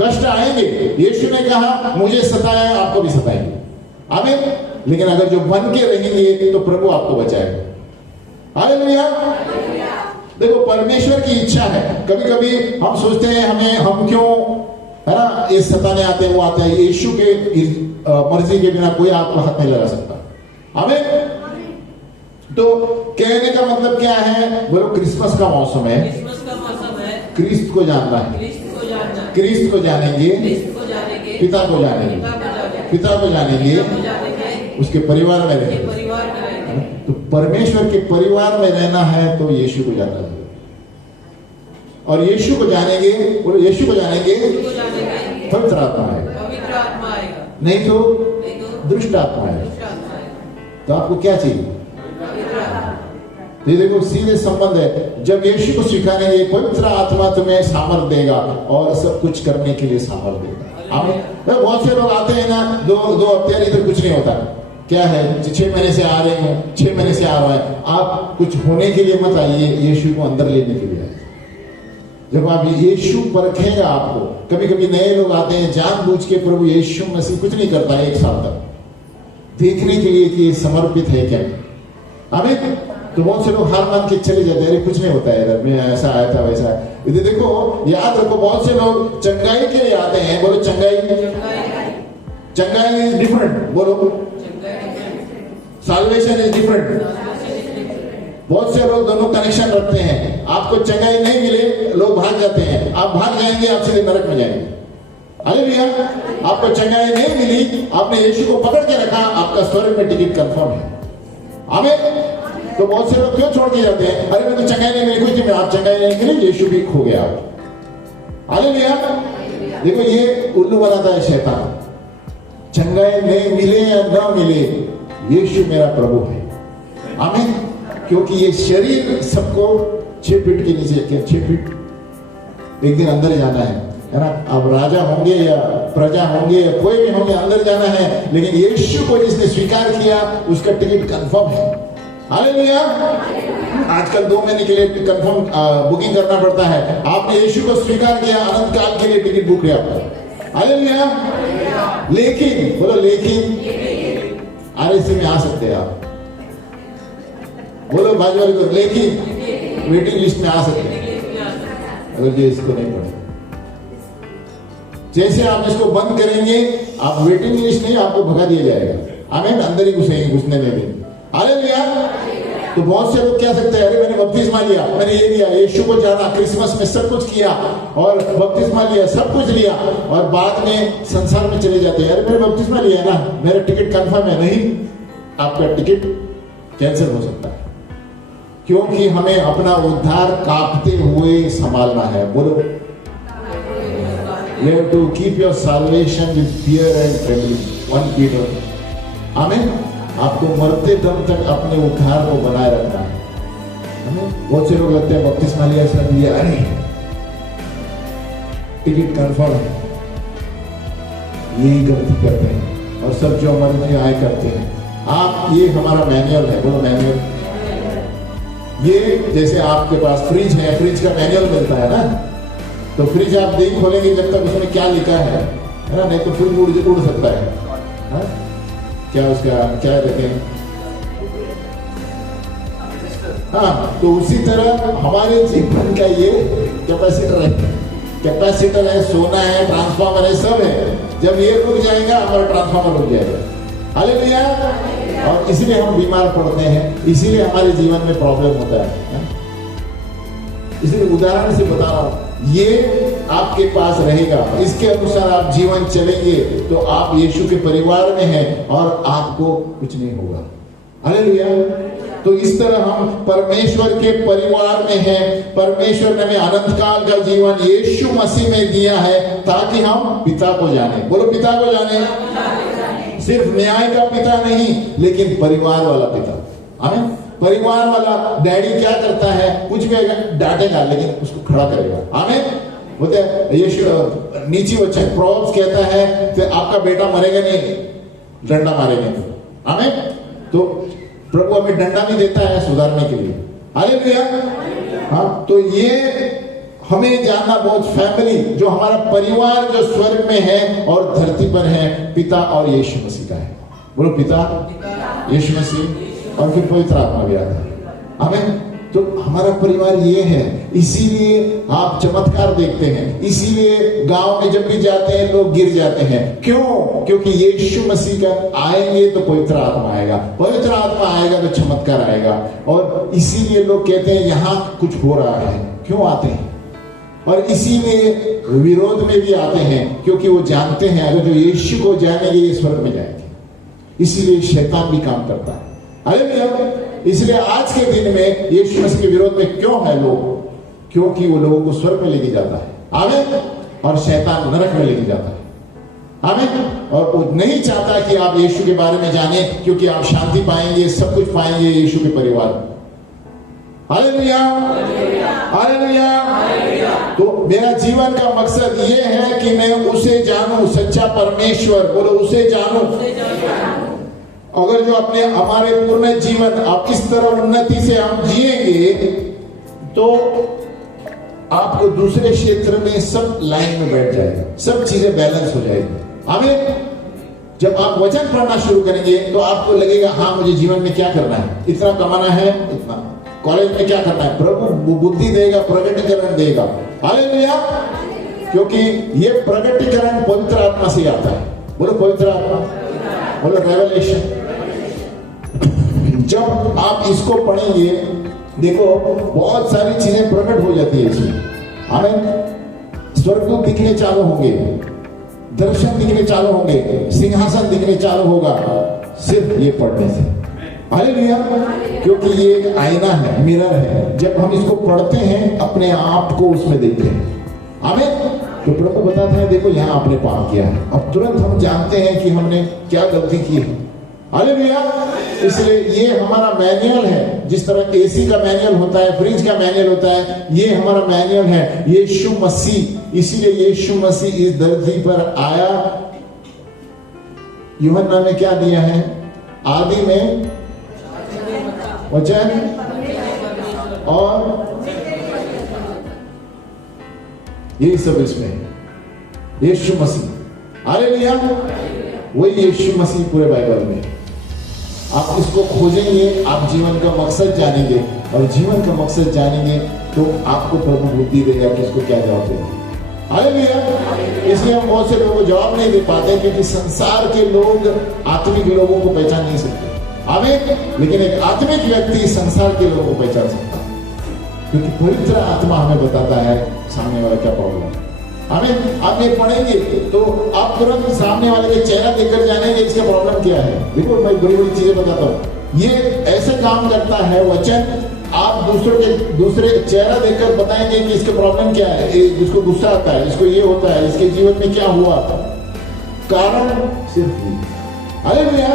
कष्ट आएंगे, यीशु ने कहा मुझे सताया आपको भी सताएंगे। आमीन। लेकिन अगर जो बन के रहेंगे तो प्रभु आपको बचाएगा। हालेलुया। देखो परमेश्वर की इच्छा है। कभी कभी हम सोचते हैं हम क्यों, है ना, ये सताने आते हैं वो आते हैं। यीशु के मर्जी के बिना कोई आपको हाथ नहीं लगा सकता। हमें तो कहने का मतलब क्या है? बोलो क्रिसमस का मौसम है, क्रिस्त को जानना है, क्रिस्त को जानेंगे, पिता को जानेंगे, पिता को जानेंगे, उसके परिवार में रहेंगे। तो परमेश्वर के परिवार में रहना है तो यीशु को जानना चाहिए। और यीशु को जानेंगे, बोलो यीशु को जानेंगे, पवित्र आत्मा आएगा, नहीं तो दुष्ट आत्मा आएगा। तो आपको क्या चाहिए? ये देखो सीधे संबंध है। जब यीशु को स्वीकारेंगे, पवित्र आत्मा तुम्हें सामर्थ देगा और सब कुछ करने के लिए सामर्थ देगा। आमीन। बहुत से लोग आते हैं ना, दो हफ्ते इधर कुछ नहीं होता, क्या है 6 महीने से आ रहे हूँ, 6 महीने से आ रहा है। आप कुछ होने के लिए मत आइए, यीशु को अंदर लेने के लिए आइए। जब आप यीशु परखेगा आपको। कभी कभी नए लोग आते हैं जानबूझ के, प्रभु यीशु मसीह कुछ नहीं करता है 1 साल तक, देखने के लिए कि समर्पित है क्या। आमीन। तो बहुत से लोग हार मान के चले जाते हैं, अरे कुछ नहीं होता है इधर, मैं ऐसा आया था वैसा। इधर देखो, याद रखो, बहुत से लोग चंगाई के लिए आते हैं। बोलो चंगाई, चंगाई इज डिफरेंट। बोलो साल्वेशन इज डिफरेंट। बहुत से लोग दोनों कनेक्शन रखते हैं। आपको चंगाई नहीं मिले, लोग भाग जाते हैं, आप भाग जाएंगे, आप सीधे नरक में जाएंगे। हालेलुया। आपको चंगाई नहीं मिली, आपने यीशु को पकड़ के रखा, आपका स्वर्ग में टिकट कंफर्म है। आमीन। तो बहुत से लोग क्यों छोड़ के जाते हैं, अरे मैं तो चंगाई नहीं मिली, कुछ नहीं, आप चंगाई नहीं मिली, यीशु भी खो गया। हालेलुया। देखो ये उल्लू बनाता है शैतान। चंगाई नहीं मिले या ना मिले, यीशु मेरा प्रभु है। आमीन। क्योंकि ये शरीर सबको 6 फीट के नीचे, 6 फीट एक दिन अंदर जाना है ना। अब राजा होंगे या प्रजा होंगे या कोई भी होंगे, अंदर जाना है। लेकिन यीशु को जिसने स्वीकार किया, उसका टिकट कंफर्म है। हालेलुया। आजकल 2 महीने के लिए कंफर्म बुकिंग करना पड़ता है। आपने यीशु को स्वीकार किया, अनंत काल के लिए टिकट बुक है आपका। हालेलुया। लेकिन बोलो लेकिन आरएसी में आ सकते हैं आप। बोलो बाजू वाले को, लेकिन वेटिंग लिस्ट में आ सकते हैं अगर ये इसको नहीं पढ़े। जैसे आप इसको बंद करेंगे, आप वेटिंग लिस्ट नहीं, आपको भगा दिया जाएगा। आमीन। अंदर ही घुसने नहीं देंगे। हालेलुया। तो बहुत से लोग क्या सकते हैं, अरे मैंने बपतिस्मा लिया, मैंने ये लिया, यीशु को जाना, क्रिसमस में सब कुछ किया और बपतिस्मा लिया, सब कुछ लिया, और बाद में संसार में चले जाते हैं। अरे मैंने बपतिस्मा लिया ना, मेरा टिकट कंफर्म है। नहीं, आपका टिकट कैंसिल हो सकता है, क्योंकि हमें अपना उद्धार कांपते हुए संभालना है। बोलो you have to keep your salvation with fear and trembling. 1 Peter। आमीन। आपको मरते दम तक अपने उद्धार को बनाए रखना है। बहुत से लोग लगते हैं बपतिस्मा लिया, सब लिया, अरे टिकट कंफर्म है, यही गलती करते हैं और सब जो मर्जी आए करते हैं। आप, ये हमारा मैनुअल है। बोलो मैनुअल। ये जैसे आपके पास फ्रिज है, फ्रिज का मैनुअल मिलता है ना, तो फ्रिज आप नहीं खोलेंगे जब तक उसमें क्या लिखा है ना, नहीं तो फ्रिज उड़ सकता है। हा? क्या उसका क्या रखें। हाँ, तो उसी तरह हमारे जीवन का ये कैपेसिटर है, कैपेसिटर है, सोना है, ट्रांसफार्मर है, सब है। जब ये रुक जाएगा, हमारा ट्रांसफार्मर रुक जाएगा। हालेलुया। और इसलिए हम बीमार पड़ते हैं, इसीलिए हमारे जीवन में प्रॉब्लम होता है। इसलिए उदाहरण से बता रहा हूं, ये आपके पास रहेगा, इसके अनुसार आप जीवन चलेंगे तो आप यीशु के परिवार में हैं और आपको कुछ नहीं होगा। हालेलुया। तो इस तरह हम परमेश्वर के परिवार में हैं। परमेश्वर ने हमें अनंत काल का जीवन यीशु मसीह में दिया है ताकि हम पिता को जाने। बोलो पिता को जाने। सिर्फ न्याय का पिता नहीं, लेकिन परिवार वाला पिता। आमीन। परिवार वाला डैडी क्या करता है, कुछ भी डांटेगा लेकिन उसको खड़ा करेगा। आमीन। बोलते हैं यीशु नीचे वचन प्रोवर्ब्स कहता है कि आपका बेटा मरेगा नहीं, डंडा मारेंगे। आमीन। तो प्रभु हमें डंडा भी देता है सुधारने के लिए। हालेलुया। हाँ, तो ये हमें जानना बहुत, फैमिली जो हमारा परिवार जो स्वर्ग में है और धरती पर है, पिता और यीशु मसीह का है। बोलो पिता, यीशु मसीह और फिर पवित्र आत्मा भी आता है। आमीन। तो हमारा परिवार ये है, इसीलिए आप चमत्कार देखते हैं, इसीलिए गांव में जब भी जाते हैं लोग गिर जाते हैं। क्यों? क्योंकि यीशु मसीह का आएंगे तो पवित्र आत्मा आएगा, पवित्र आत्मा आएगा तो चमत्कार आएगा। और इसीलिए लोग कहते हैं यहाँ कुछ हो रहा है। क्यों आते हैं? और इसीलिए विरोध में भी आते हैं, क्योंकि वो जानते हैं अगर जो यीशु को जानेंगे ये स्वर्ग में जाएंगे। इसीलिए शैतान भी काम करता है। हालेलुया। इसलिए आज के दिन में यीशु मसीह के विरोध में क्यों है लोग? क्योंकि वो लोगों को स्वर्ग में लेके जाता है। आमीन। और शैतान नरक में लेके जाता है। आमीन। और वो नहीं चाहता कि आप यीशु के बारे में जाने, क्योंकि आप शांति पाएंगे, सब कुछ पाएंगे यीशु के परिवार में। हालेलुया। हालेलुया। तो मेरा जीवन का मकसद ये है कि मैं उसे जानूं, सच्चा परमेश्वर। बोलो उसे जानूं। अगर जो अपने हमारे पूर्ण जीवन आप इस तरह उन्नति से हम जिएंगे तो आपको दूसरे क्षेत्र में सब लाइन में बैठ जाएगा, सब चीजें बैलेंस हो जाएगी। आमीन। जब आप वचन पढ़ना शुरू करेंगे तो आपको लगेगा हाँ मुझे जीवन में क्या करना है, इतना कमाना है, इतना कॉलेज में क्या करना है। प्रभु बुद्धि देगा, प्रकटीकरण देगा। हालेलुया। क्योंकि ये प्रकटीकरण पवित्र आत्मा से आता है। बोलो पवित्र आत्मा, बोलो रेवलेशन। जब आप इसको पढ़ेंगे देखो बहुत सारी चीजें प्रकट हो जाती है इसमें। हमें स्वर्गदूत दिखने चालू होंगे, दर्शन दिखने चालू होंगे, सिंहासन दिखने चालू होगा सिर्फ ये पढ़ने से। हालेलुया। क्योंकि ये एक आईना है, मिरर है। जब हम इसको पढ़ते हैं अपने आप को उसमें देखते हैं। आमीन। तो प्रभु बताते हैं देखो यहाँ आपने पाप किया है। अब तुरंत हम जानते हैं कि हमने क्या गलती की है। हालेलुया। इसलिए ये हमारा मैनुअल है। जिस तरह एसी का मैनुअल होता है, फ्रिज का मैनुअल होता है, ये हमारा मैनुअल है यीशु मसीह। इसीलिए यीशु मसीह इस धरती पर आया। यूहन्ना ने क्या दिया है? आदि में वचन और यही सब इसमें है। यीशु मसीह। हालेलुया। वही यीशु मसीह पूरे बाइबल में। आप इसको खोजेंगे, आप जीवन का मकसद जानेंगे, और जीवन का मकसद जानेंगे तो आपको प्रभु बुद्धि देगा कि इसको क्या जवाब देगा। हालेलुया। इसलिए हम बहुत से लोगों को जवाब नहीं दे पाते क्योंकि संसार के लोग आत्मिक लोगों को पहचान नहीं सकते। आमीन। लेकिन एक आत्मिक व्यक्ति संसार के लोगों को पहचान सकता है क्योंकि पवित्र आत्मा हमें बताता है सामने वाला क्या प्रॉब्लम है। हमें आप ये पढ़ेंगे तो आप तुरंत सामने वाले के चेहरा देखकर जानेंगे इसका प्रॉब्लम क्या है। देखो मैं बड़ी बड़ी चीजें बताता हूँ। ये ऐसे काम करता है वचन। आप दूसरे चेहरा देखकर बताएंगे कि इसका प्रॉब्लम क्या है, इसको गुस्सा आता है, इसको ये होता है, इसके जीवन में क्या हुआ, कारण सिर्फ ये। हालेलुया।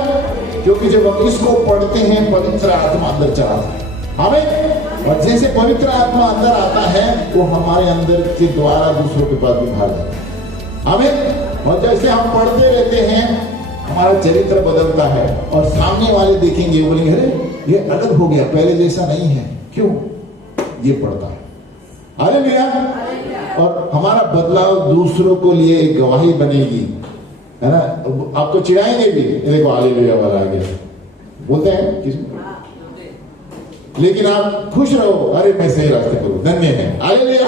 क्योंकि जब हम इसको पढ़ते हैं पवित्र आत्मा अंदर चलाता है हमें, और जैसे पवित्र आत्मा अंदर आता है वो हमारे अंदर के द्वारा दूसरों के पास भी बाहर जाता है हमें। और जैसे हम पढ़ते रहते हैं हमारा चरित्र बदलता है और सामने वाले देखेंगे बोलेंगे अरे ये अलग हो गया, पहले जैसा नहीं है। क्यों? ये पढ़ता है। हालेलुया। और हमारा बदलाव दूसरों को लिए एक गवाही बनेगी, है ना। आपको चिढ़ाएंगे भी, देखो हालेलुया वाला आ गया बोलते हैं किसी, लेकिन आप खुश रहो, अरे मैं सही रास्ते पर हूं, धन्य है। हालेलुया।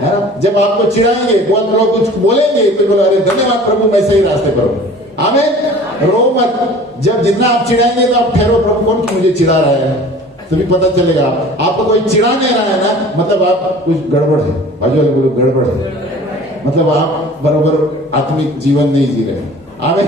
है ना। जब आपको चिढ़ाएंगे, बहुत लोग कुछ बोलेंगे तो बोलो अरे धन्यवाद प्रभु मैं सही रास्ते पर हूं। आमीन। रो मत। जब जितना आप चिढ़ाएंगे तो आप ठहरो, प्रभु कौन मुझे चिढ़ा रहा है, तभी पता चलेगा। आपको कोई चिढ़ा नहीं रहा है ना, मतलब आप कुछ गड़बड़ है। बाजू वाले बोलो गड़बड़ है, मतलब आप बराबर आत्मिक जीवन नहीं जी रहे। आमीन।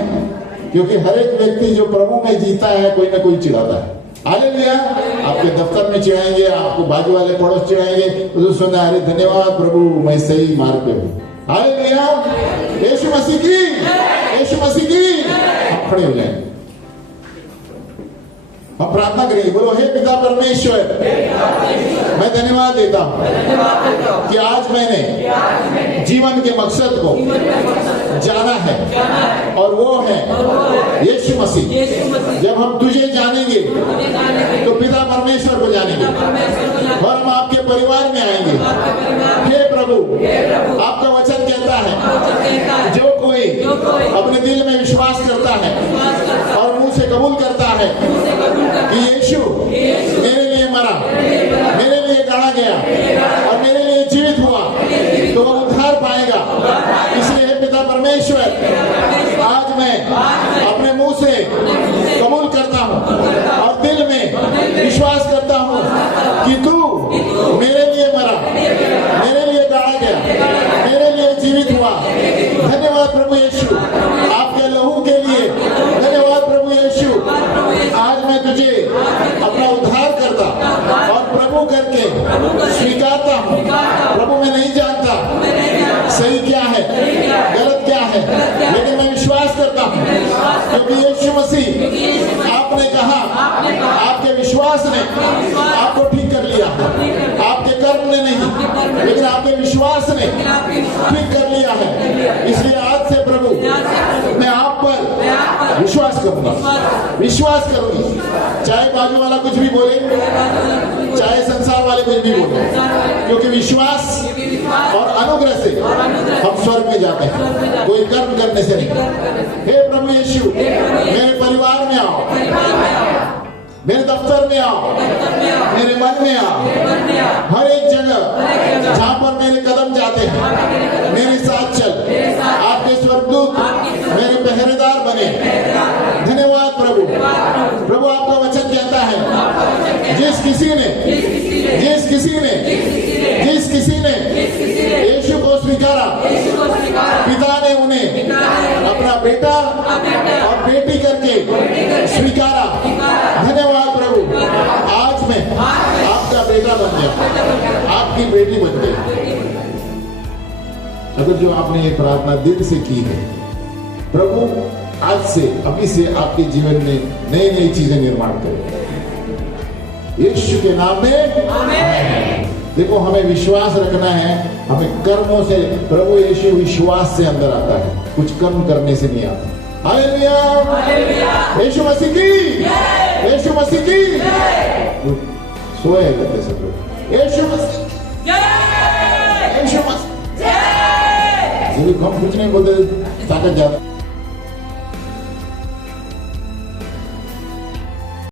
क्योंकि हर एक व्यक्ति जो प्रभु में जीता है कोई ना कोई चिढ़ाता है। हालेलुया। आपके दफ्तर में चिढ़ाएंगे, आपको बाजू वाले पड़ोस चिढ़ाएंगे तो सुनना अरे धन्यवाद प्रभु मैं सही मार्ग पे हूँ। हालेलुया। यीशु मसीह की, यीशु मसीह की। आप खड़े हो जाएंगे, हम प्रार्थना करेंगे। बोलो हे पिता परमेश्वर, मैं धन्यवाद देता हूँ कि आज मैंने जीवन के मकसद को जाना है और वो है यीशु मसीह। जब हम तुझे जानेंगे तो पिता परमेश्वर को जानेंगे और हम आपके परिवार में आएंगे। हे प्रभु, आपका वचन कहता है जो कोई अपने दिल में विश्वास करता है और मुंह से कबूल करता है कि यीशु मेरे लिए मरा, मेरे लिए गाड़ा गया और मेरे लिए जीवित हुआ, तो वह उद्धार पाएगा। इसलिए हे पिता परमेश्वर, आज मैं अपने मुंह से कबूल करता हूँ और दिल में विश्वास करता हूँ कि तू मेरे लिए मरा, मेरे लिए गाड़ा गया, मेरे लिए जीवित हुआ। धन्यवाद प्रभु यीशु आपके लहू के लिए। धन्यवाद प्रभु यीशु। आज मैं तुझे अपना उद्धार करता और प्रभु करके स्वीकारता हूँ। प्रभु मैं नहीं जानता सही क्या है गलत क्या है, लेकिन मैं विश्वास करता हूँ क्योंकि यीशु मसीह आपने कहा आपके विश्वास ने आपको ठीक कर लिया, आपके कर्म ने नहीं लेकिन आपके विश्वास ने ठीक कर लिया है। इसलिए आज से प्रभु मैं आप पर विश्वास करूंगा, विश्वास करूंगी, चाहे बाजू वाला कुछ भी बोले, चाहे संसार वाले कुछ भी बोले। क्योंकि विश्वास और अनुग्रह से हम स्वर्ग में जाते हैं, कोई कर्म करने से नहीं। हे प्रभु यीशु, मेरे परिवार में आओ, मेरे दफ्तर में आओ, मेरे मन में आओ, हर एक जगह जहां पर मेरे कदम जाते हैं मेरे साथ चल। आपके स्वर्गदूत मेरे पहरेदार बने। धन्यवाद प्रभु। प्रभु आपका वचन कहता है, जिस किसी ने यीशु को स्वीकारा, पिता ने उन्हें अपना बेटा और बेटी करके स्वीकारा। धन्यवाद प्रभु। आज मैं आपका बेटा बन गया, आपकी बेटी बन गई। अगर जो आपने ये प्रार्थना दिल से की है, प्रभु आज से अभी से आपके जीवन में नई नई चीजें निर्माण करें, यीशु के नाम में आमीन। देखो, हमें विश्वास रखना है, हमें कर्मों से। प्रभु यीशु विश्वास से अंदर आता है, कुछ कर्म करने से नहीं आता। हालेलुया, यीशु मसीह की, यीशु मसीह की। सोए करते सब लोग, यीशु मसीह, यीशु मसीह। हम कुछ नहीं बोलते, ताकत ज्यादा।